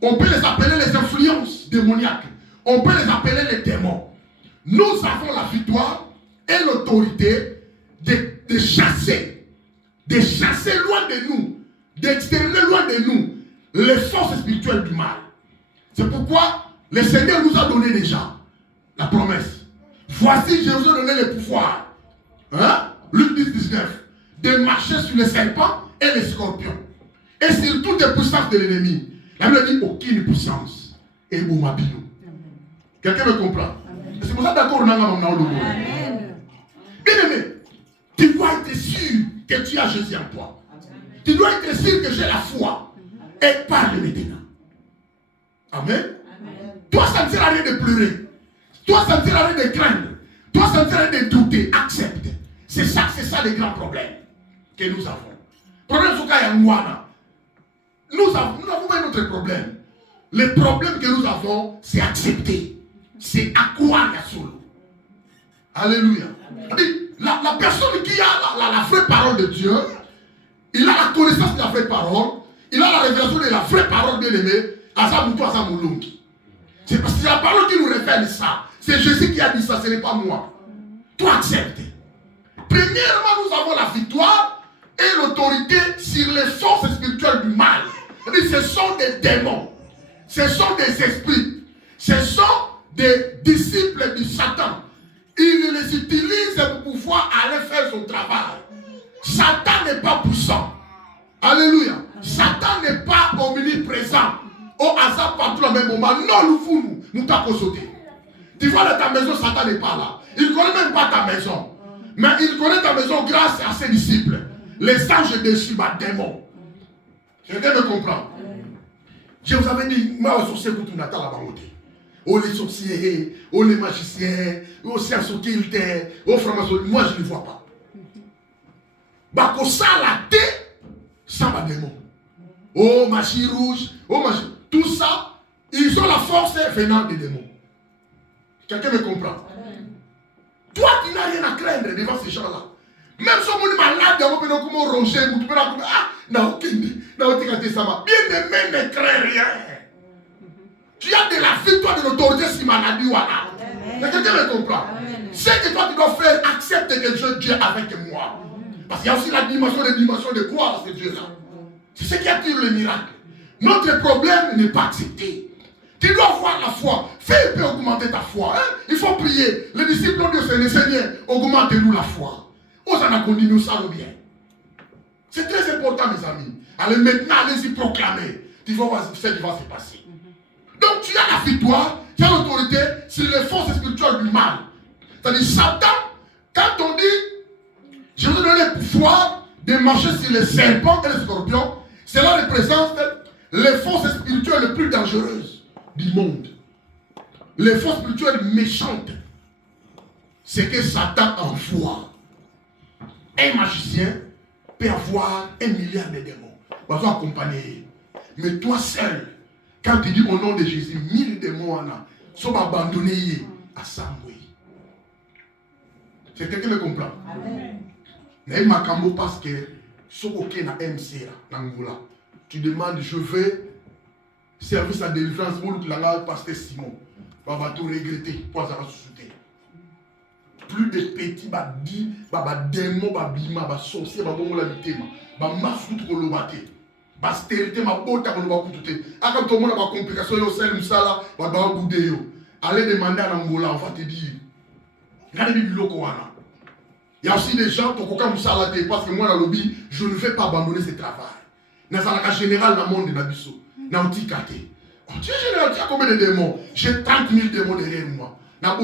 On peut les appeler les influences démoniaques. On peut les appeler les démons. Nous avons la victoire et l'autorité de chasser loin de nous, d'exterminer loin de nous les forces spirituelles du mal. C'est pourquoi le Seigneur nous a donné déjà la promesse. Voici, je vous ai donné le pouvoir, Luc 10, 19, de marcher sur les serpents et les scorpions. Et sur toutes les puissances de l'ennemi. La Bible dit aucune puissance. Et Boumabino. Quelqu'un me comprend? C'est pour ça d'accord on a Amen. Bien aimé, tu dois être sûr que tu as Jésus en toi. Tu dois être sûr que j'ai la foi. Et parle maintenant. Amen. Toi, ça ne sert à rien de pleurer. Toi, ça ne sert à rien de craindre. Toi, ça ne sert à rien de douter. Accepte. C'est ça le grand problème que nous avons. Problème sur Kayangwana. Nous avons un autre problème. Le problème que nous avons, c'est accepter. C'est à croire à solo. Alléluia. La personne qui a la vraie parole de Dieu, il a la connaissance de la vraie parole, il a la révélation de la vraie parole bien aimée, c'est parce que c'est la parole qui nous révèle ça. C'est Jésus qui a dit ça, ce n'est pas moi. Toi accepte. Premièrement, nous avons la victoire et l'autorité sur les forces spirituelles du mal. Ce sont des démons. Ce sont des esprits. Ce sont des disciples du Satan. Il les utilise pour pouvoir aller faire son travail. Satan n'est pas puissant. Alléluia. Satan n'est pas omniprésent. Au hasard partout au même moment. Non, nous t'avons sauté. Tu vois, dans ta maison, Satan n'est pas là. Il ne connaît même pas ta maison. Mais il connaît ta maison grâce à ses disciples. Les anges dessus, démons. Quelqu'un me comprend? Je vous avais dit, moi, je suis pour tout Natal à Bangoté. Oh, les sorciers, oh, les magiciens, oh, c'est un sautilité, oh, franc-maçon. Moi, je ne les vois pas. Bako ça, la thé, ça va démon. Oh, magie rouge, oh, magie. Tout ça, ils ont la force venant des démons. Quelqu'un me comprend? Toi, tu n'as rien à craindre devant ces gens-là. Même si on est malade, on peut nous ronger, on peut nous bien aimé, ne crains rien. Tu as de la victoire de l'autorité sur maladie. Quelqu'un me comprend? ce que toi tu dois faire, accepte que Dieu est avec moi. Parce qu'il y a aussi la dimension de croire à ce Dieu-là. C'est ce qui attire le miracle. Notre problème n'est pas accepté. Tu dois avoir la foi. Fais un peu augmenter ta foi. Hein? Il faut prier. Les disciples ont dit au Seigneur, augmente-nous la foi. Nous savons bien. C'est très important, mes amis. Allez maintenant, allez-y proclamer. Tu vas voir ce qui va se passer. Donc tu as la victoire, tu as l'autorité sur les forces spirituelles du mal. C'est-à-dire Satan, quand on dit, je vous donne le pouvoir de marcher sur les serpents et les scorpions, cela représente les forces spirituelles les plus dangereuses du monde. Les forces spirituelles méchantes. C'est que Satan envoie. Un magicien peut avoir 1 milliard de démons. On va accompagner. Mais toi seul, quand tu dis au nom de Jésus, 1000 démons sont abandonnés à Samboui. C'est quelqu'un qui me comprend? Amen. Mais Makambo parce que si aucun na MC là, tu demandes, je veux service à délivrance pour le pasteur Simon. On va tout regretter pour ça ressusciter. Plus de petits démons, bima, sorciers, la vitema, massout ko lobate. Stérilité, ma bota ko lobakutute. Quand tout le monde a des complications, yo sel musala, ba goudé yo. Allez demander à l'Angola, on va te dire. Regardez le biloko wana. Il y a aussi des gens qui ont parce que moi, dans le lobby, je ne vais pas abandonner ce travail. Dans le général, dans le monde de Nabiso, dans le Tikate. Tu es général, tu as combien de démons? J'ai 30 000 démons derrière moi. Là,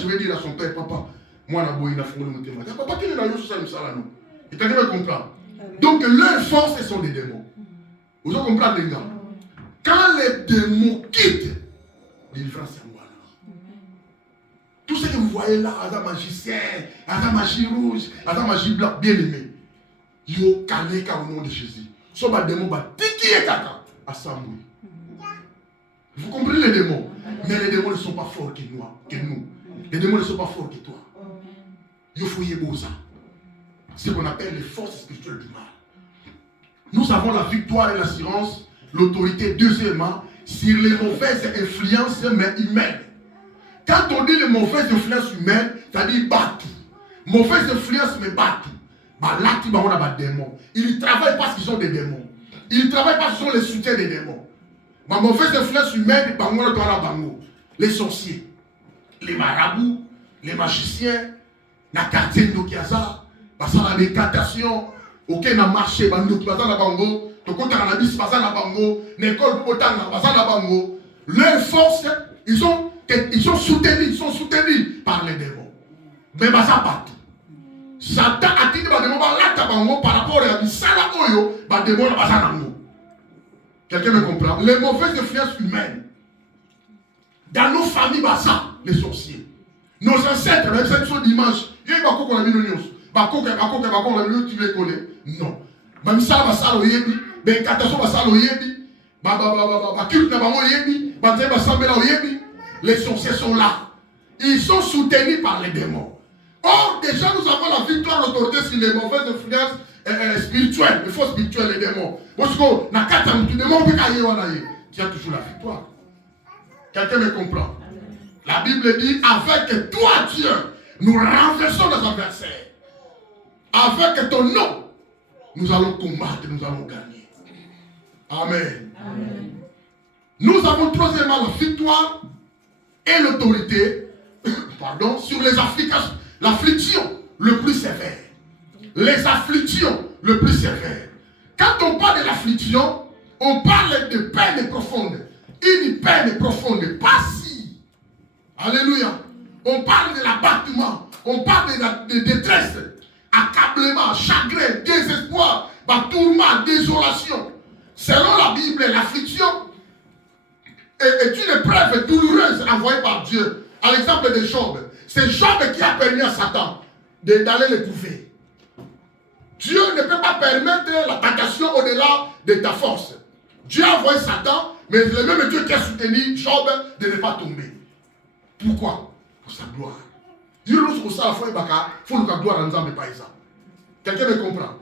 je vais dire à son père, papa, moi, je vais faire mon témoin. Papa, quel est le sur ça? Et tu as comprendre. Donc, leurs forces sont des démons. Vous avez compris, les gars? Quand les démons quittent, délivrance est moi. Tout ce que vous voyez là, à la magicien, à la magie rouge, à la magie blanche, bien aimé, yo calé au nom de Jésus. Ce sont des démons qui est caca à Samoui. Vous comprenez les démons? Mais les démons ne sont pas forts que nous. Les démons ne sont pas forts que toi. Il faut y avoir ça. C'est ce qu'on appelle les forces spirituelles du mal. Nous avons la victoire et l'assurance, l'autorité, deuxièmement, sur les mauvaises influences humaines. Quand on dit les mauvaises influences humaines, c'est-à-dire battu. Mauvaise influence, mais battu. Là, tu vas des démons. Ils ne travaillent pas parce qu'ils ont des démons. Ils ne travaillent pas parce qu'ils ont les soutiens des démons. Ma mauvaise influence humaine, les sorciers, les marabouts, les magiciens, la quartier de Kiaza, la décantation, aucun n'a marché, leur force, ils sont soutenus par les démons. Mais ça pas tout. Satan a dit que les démons par rapport à Bissala Oyo, les démons ne pas. Quelqu'un me comprend? Les mauvaises influences humaines. Dans nos familles, les sorciers. Nos ancêtres, même cette chose dimanche, il y a beaucoup qu'on a mis le news. Tu les connais? Non. Même ça, ça, ben catastrophe, ça, les sorciers sont là. Ils sont soutenus par les démons. Or, déjà, nous avons la victoire, l'autorité sur les mauvaises influences spirituelles, les forces spirituelles, les démons. Parce que, tu as toujours la victoire. Quelqu'un me comprend? La Bible dit, avec toi, Dieu, nous renversons nos adversaires. Avec ton nom, nous allons combattre, nous allons gagner. Amen. Amen. Nous avons troisièmement la victoire et l'autorité sur les l'affliction le plus sévère. Les afflictions le plus sévères. Quand on parle de l'affliction, on parle de peine profonde. Une peine profonde, pas si. Alléluia. On parle de l'abattement. On parle de détresse, accablement, chagrin, désespoir, tourment, désolation. Selon la Bible, l'affliction est une épreuve douloureuse envoyée par Dieu. À l'exemple de Job, c'est Job qui a permis à Satan d'aller l'éprouver. Dieu ne peut pas permettre la tentation au-delà de ta force. Dieu a envoyé Satan, mais le même Dieu qui a soutenu Job de ne pas tomber. Pourquoi? Pour sa gloire. Dieu nous trouve ça à la fois, il faut que la gloire en nous en pas ça. Quelqu'un me comprend?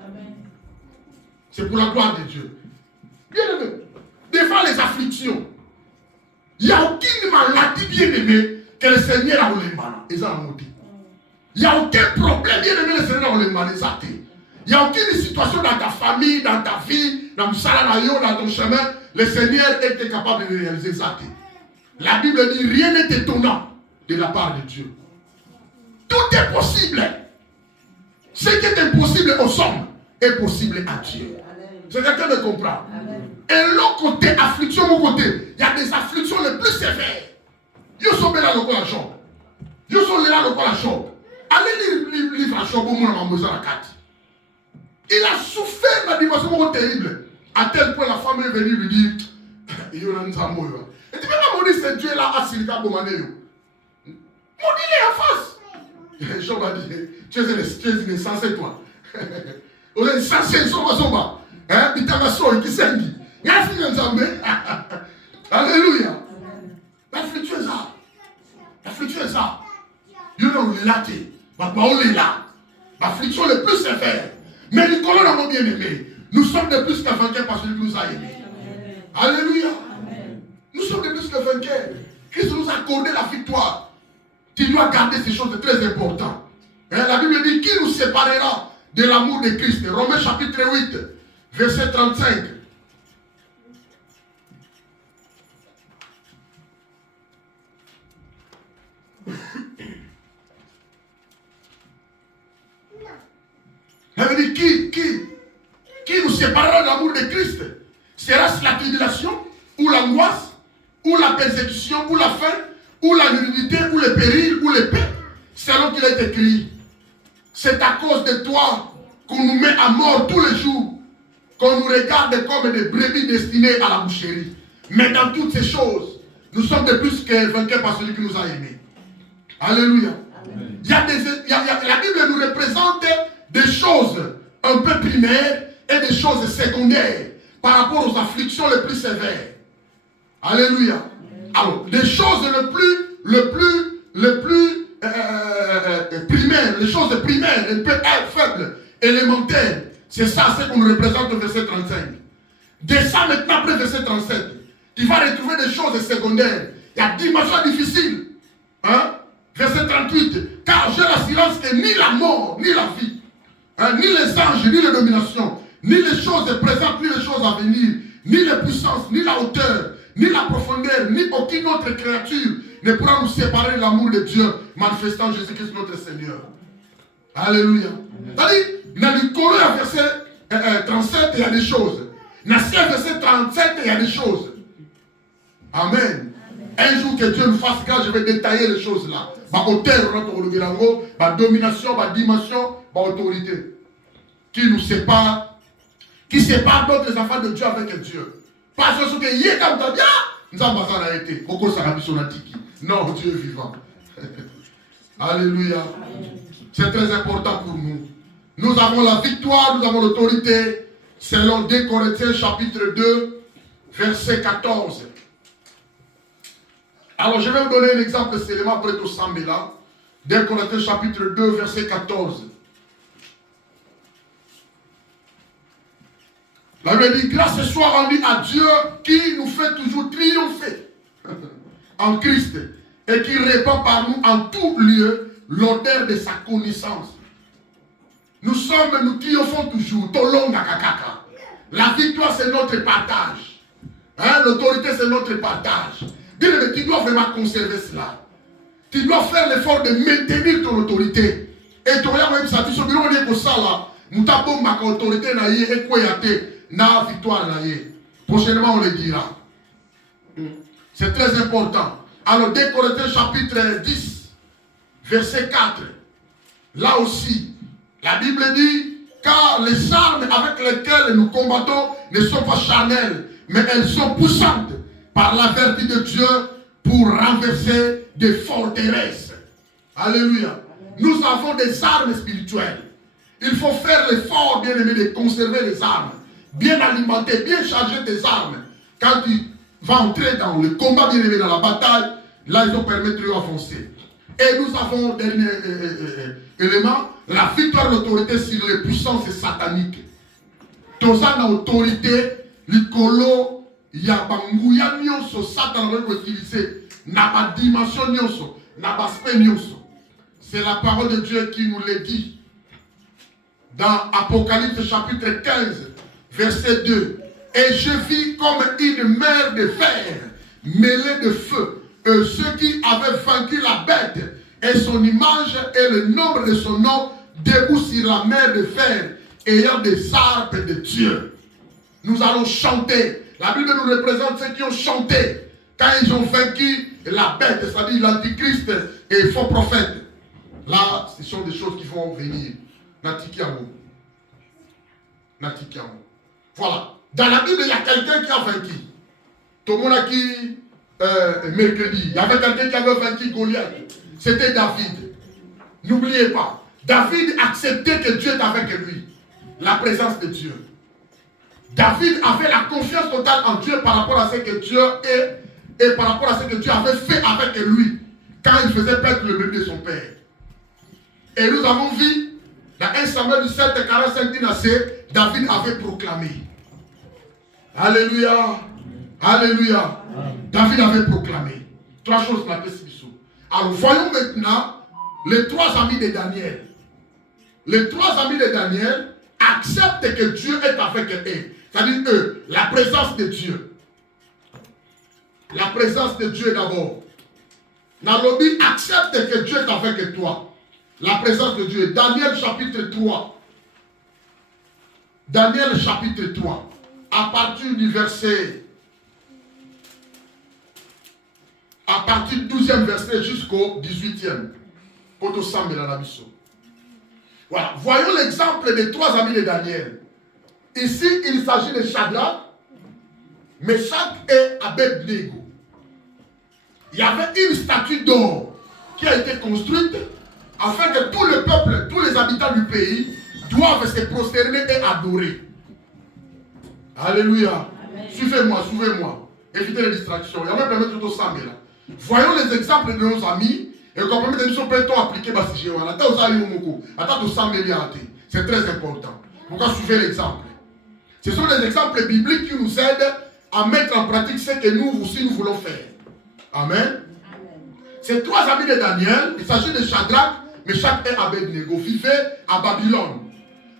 C'est pour la gloire de Dieu. Bien aimé, devant les afflictions, il n'y a aucune maladie bien aimée que le Seigneur a olembana. Et ça a monté. Il n'y a aucun problème, bien aimé, le Seigneur a olembana. Il n'y a aucune situation dans ta famille, dans ta vie, dans ton chemin, le Seigneur était capable de réaliser ça. La Bible dit rien n'est étonnant de la part de Dieu. Tout est possible. Ce qui est impossible aux hommes est possible à Dieu. C'est quelqu'un de comprendre. Et l'autre côté, affliction, mon côté, il y a des afflictions les plus sévères. Yo sont là le la chambre. Yo sont là le la chambre. Allez lire la chambre au moins en besoin la carte. Il a souffert la dimension terrible. À tel point la femme est venue lui dire il y a un zambo. Et tu peux pas me dire c'est Dieu là à Silika Bomane. Mon dit est en face. Job a dit tu es insensé toi. On est insensé soba. Hein, bitamaso qui sengi. Il y a fini un zambé. Alléluia. L'affliction est ça. L'affliction est ça. Il y a un laté. L'affliction le plus sévère. Mais nous connaissons bien aimé. Nous sommes de plus que vainqueurs parce qu'il nous a aimés. Alléluia. Nous sommes de plus que vainqueurs. Christ nous a accordé la victoire. Tu dois garder ces choses très importantes. La Bible dit qui nous séparera de l'amour de Christ. Romains chapitre 8, verset 35. Elle veut dire qui nous séparera de l'amour de Christ? Sera-ce la tribulation, ou l'angoisse, ou la persécution, ou la faim, ou la nudité, ou le péril, ou l'épée? Selon qu'il est écrit, c'est à cause de toi qu'on nous met à mort tous les jours, qu'on nous regarde comme des brebis destinées à la boucherie. Mais dans toutes ces choses, nous sommes de plus que vainqueurs par celui qui nous a aimés. Alléluia. La Bible nous représente des choses un peu primaires et des choses secondaires par rapport aux afflictions les plus sévères. Alléluia. Alors, des choses le plus primaires, les choses primaires, un peu faibles, élémentaires, c'est ça, ce qu'on nous représente au verset 35. Descends maintenant après verset 37. Tu vas retrouver des choses secondaires. Il y a dimensions difficiles. Hein? Verset 38. Car j'ai l'assurance que ni la mort, ni la vie, ni les anges, ni les dominations, ni les choses présentes, ni les choses à venir, ni les puissances, ni la hauteur, ni la profondeur, ni aucune autre créature ne pourra nous séparer de l'amour de Dieu manifestant Jésus-Christ notre Seigneur. Alléluia. C'est-à-dire, dans le Coran, verset 37, il y a des choses. Dans le verset 37, il y a des choses. Amen. Un jour que Dieu nous fasse grâce, je vais détailler les choses là. Ma hauteur, ma domination, ma dimension, ma autorité. Qui nous sépare, qui sépare d'autres enfants de Dieu avec Dieu. Parce que ce que y est comme ça, nous avons besoin d'arrêter. Pourquoi ça a mis son antique? Non, Dieu est vivant. Alléluia. C'est très important pour nous. Nous avons la victoire, nous avons l'autorité. Selon 2 Corinthiens chapitre 2, verset 14. Alors je vais vous donner un exemple seulement après tout ça, mais là. 2 Corinthiens chapitre 2, verset 14. La Bible dit, grâce soit rendue à Dieu qui nous fait toujours triompher en Christ et qui répand par nous en tout lieu l'odeur de sa connaissance. Nous triomphons toujours. La victoire, c'est notre partage. Hein? L'autorité, c'est notre partage. Dis-le, tu dois vraiment conserver cela. Tu dois faire l'effort de maintenir ton autorité. Et tu vas même ça, tu sais, que ça là, nous avons ma autorité et quoi na victoire là. Prochainement, on le dira. C'est très important. Alors, 2 Corinthiens chapitre 10, verset 4. Là aussi, la Bible dit, car les armes avec lesquelles nous combattons ne sont pas charnelles, mais elles sont puissantes par la vertu de Dieu pour renverser des forteresses. Alléluia. Nous avons des armes spirituelles. Il faut faire l'effort, bien aimé, de conserver les armes. Bien alimenter, bien charger tes armes. Quand tu vas entrer dans le combat, bien aimé, dans la bataille, là, ils vont permettre de avancer. Et nous avons, dernier élément, la victoire de l'autorité sur les puissances sataniques. Tous en autorité, l'icolo, yabanguya nyonso, Satan va utiliser, n'a pas dimension nyonso, C'est la parole de Dieu qui nous le dit. Dans Apocalypse chapitre 15, verset 2. Et je vis comme une mer de fer mêlée de feu. Et ceux qui avaient vaincu la bête et son image et le nombre de son nom debout sur la mer de fer, ayant des harpes de Dieu. Nous allons chanter. La Bible nous représente ceux qui ont chanté quand ils ont vaincu la bête, c'est-à-dire l'antichrist et les faux prophètes. Là, ce sont des choses qui vont venir. Natikiamo. Voilà. Dans la Bible, il y a quelqu'un qui a vaincu. Tout le monde a qui mercredi. Il y avait quelqu'un qui avait vaincu Goliath. C'était David. N'oubliez pas. David acceptait que Dieu était avec lui. La présence de Dieu. David avait la confiance totale en Dieu par rapport à ce que Dieu est et par rapport à ce que Dieu avait fait avec lui quand il faisait perdre le bébé de son père. Et nous avons vu dans 1 Samuel 17, 45 dinasté, David avait proclamé. Alléluia. Alléluia. David avait proclamé. Trois choses la paix. Alors voyons maintenant les trois amis de Daniel. Les trois amis de Daniel acceptent que Dieu est avec eux. C'est-à-dire eux, la présence de Dieu. La présence de Dieu d'abord. Nalobi accepte que Dieu est avec toi. La présence de Dieu. Daniel chapitre 3. Daniel chapitre 3. À partir du verset. À partir du 12e verset jusqu'au 18e. Voilà. Voyons l'exemple des trois amis de Daniel. Ici, il s'agit de Shadrach, Meshach et Abednego. Il y avait une statue d'or qui a été construite afin que tout le peuple, tous les habitants du pays doivent se prosterner et adorer. Alléluia. Suivez-moi, suivez-moi. Évitez les distractions. Il y a même permis tout au samedi là. Voyons les exemples de nos amis et comprenez que nous sommes prêts à appliquer Bassi Géo. C'est très important. Pourquoi suivez l'exemple? Ce sont des exemples bibliques qui nous aident à mettre en pratique ce que nous aussi nous voulons faire. Amen. Ces trois amis de Daniel, il s'agit de Shadrach, Meshach et Abednego, vivaient à Babylone.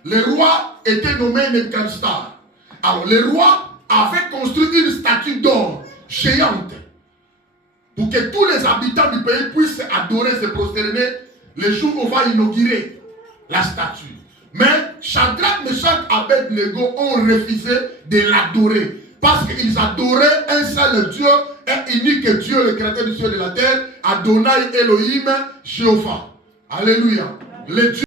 Le roi était nommé Nebuchadnezzar. Alors le roi avait construit une statue d'or géante pour que tous les habitants du pays puissent adorer, se prosterner le jour où on va inaugurer la statue. Mais Shadrach, Meshach et Abednego ont refusé de l'adorer parce qu'ils adoraient un seul Dieu et unique Dieu, le créateur du ciel et de la terre, Adonai Elohim Jéhovah. Alléluia. Le Dieu